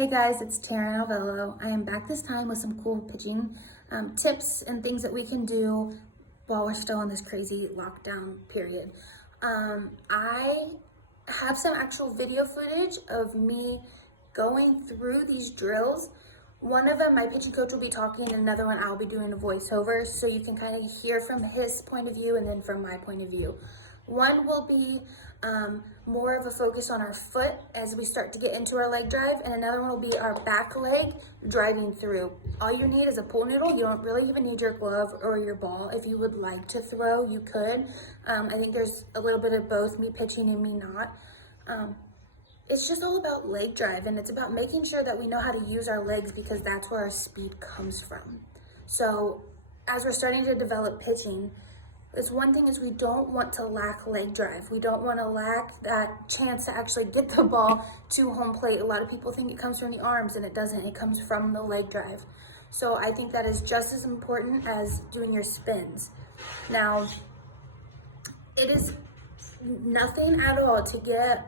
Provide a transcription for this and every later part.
Hey guys, it's Taryn Alvello. I am back this time with some cool pitching tips and things that we can do while we're still in this crazy lockdown period. I have some actual video footage of me going through these drills. One of them, my pitching coach will be talking, and another one I'll be doing a voiceover, so you can kind of hear from his point of view and then from my point of view. One will be more of a focus on our foot as we start to get into our leg drive, and another one will be our back leg driving through. All you need is a pool noodle. You don't really even need your glove or your ball. If you would like to throw, you could. I think there's a little bit of both, me pitching and me not. It's just all about leg drive, and it's about making sure that we know how to use our legs, because that's where our speed comes from. So as we're starting to develop pitching, it's one thing is we don't want to lack leg drive. We don't want to lack that chance to actually get the ball to home plate. A lot of people think it comes from the arms, and it doesn't. It comes from the leg drive. So I think that is just as important as doing your spins. Now, it is nothing at all to get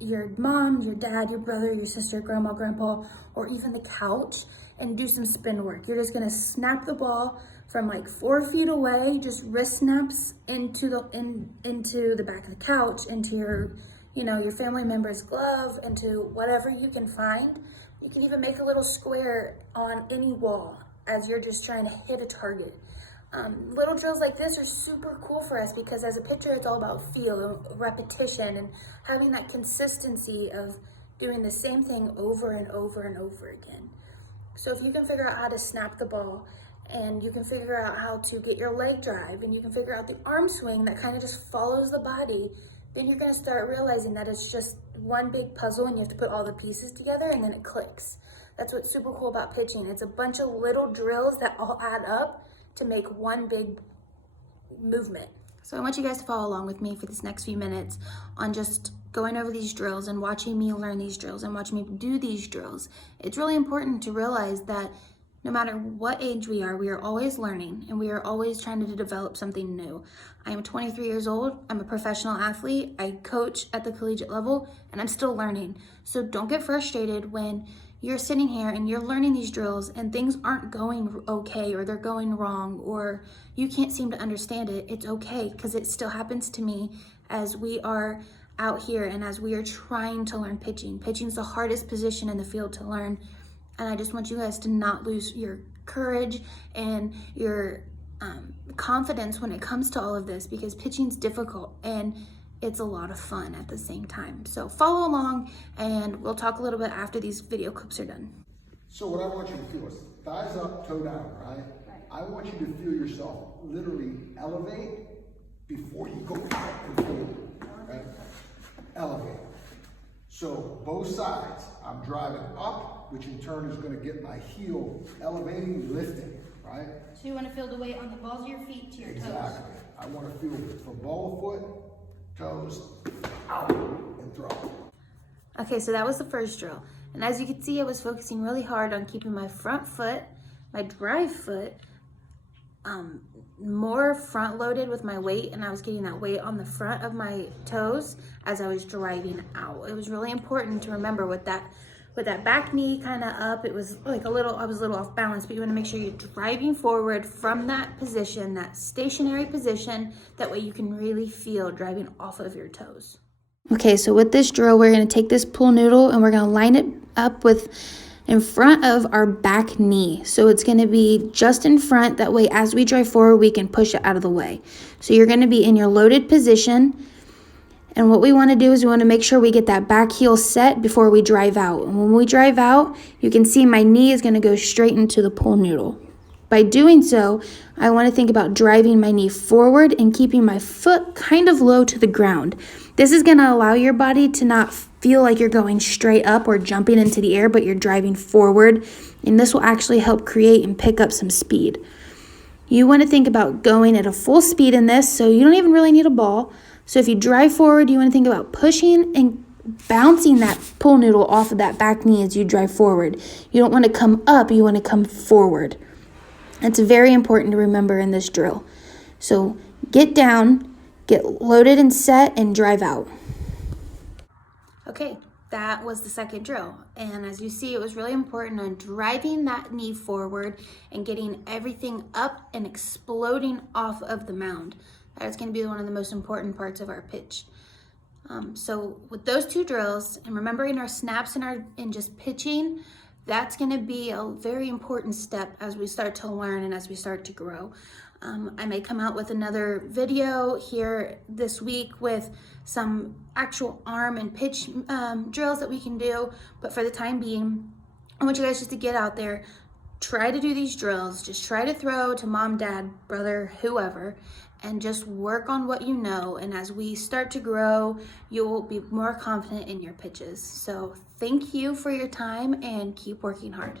your mom, your dad, your brother, your sister, grandma, grandpa, or even the couch and do some spin work. You're just gonna snap the ball from like 4 feet away, just wrist snaps into the back of the couch, into your family member's glove, into whatever you can find. You can even make a little square on any wall as you're just trying to hit a target. Little drills like this are super cool for us, because as a pitcher, it's all about feel and repetition and having that consistency of doing the same thing over and over and over again. So if you can figure out how to snap the ball, and you can figure out how to get your leg drive, and you can figure out the arm swing that kind of just follows the body, then you're gonna start realizing that it's just one big puzzle and you have to put all the pieces together and then it clicks. That's what's super cool about pitching. It's a bunch of little drills that all add up to make one big movement. So I want you guys to follow along with me for this next few minutes on just going over these drills and watching me learn these drills and watching me do these drills. It's really important to realize that no matter what age we are always learning, and we are always trying to develop something new. I am 23 years old. I'm a professional athlete. I coach at the collegiate level, and I'm still learning. So don't get frustrated when you're sitting here and you're learning these drills and things aren't going okay, or they're going wrong, or you can't seem to understand it. It's okay, because it still happens to me as we are out here and as we are trying to learn pitching. Pitching's the hardest position in the field to learn. And I just want you guys to not lose your courage and your confidence when it comes to all of this, because pitching's difficult and it's a lot of fun at the same time. So follow along, and we'll talk a little bit after these video clips are done. So what I want you to feel is thighs up, toe down, right? I want you to feel yourself literally elevate before you go out and forward, right? Elevate. So both sides, I'm driving up, which in turn is going to get my heel elevating, lifting, right? So you want to feel the weight on the balls of your feet to your toes. Exactly. I want to feel it from ball of foot, toes, out, and throw. Okay, so that was the first drill. And as you can see, I was focusing really hard on keeping my front foot, my drive foot, more front loaded with my weight, and I was getting that weight on the front of my toes as I was driving out. It was really important to remember with that back knee kind of up, it was like I was a little off balance, but you want to make sure you're driving forward from that position, that stationary position. That way you can really feel driving off of your toes. Okay, so with this drill, we're going to take this pool noodle and we're going to line it up with in front of our back knee. So it's going to be just in front. That way, as we drive forward, we can push it out of the way. So you're going to be in your loaded position. And what we want to do is we want to make sure we get that back heel set before we drive out. And when we drive out, you can see my knee is going to go straight into the pool noodle. By doing so, I want to think about driving my knee forward and keeping my foot kind of low to the ground. This is going to allow your body to not feel like you're going straight up or jumping into the air, but you're driving forward. And this will actually help create and pick up some speed. You want to think about going at a full speed in this, so you don't even really need a ball. So if you drive forward, you want to think about pushing and bouncing that pool noodle off of that back knee as you drive forward. You don't want to come up, you want to come forward. That's very important to remember in this drill. So get down, get loaded and set, and drive out. Okay, that was the second drill. And as you see, it was really important on driving that knee forward and getting everything up and exploding off of the mound. That is going to be one of the most important parts of our pitch. So with those two drills and remembering our snaps and just pitching, that's going to be a very important step as we start to learn and as we start to grow. I may come out with another video here this week with some actual arm and pitch drills that we can do, but for the time being, I want you guys just to get out there, try to do these drills, just try to throw to mom, dad, brother, whoever, and just work on what you know. And as we start to grow, you'll be more confident in your pitches. So thank you for your time and keep working hard.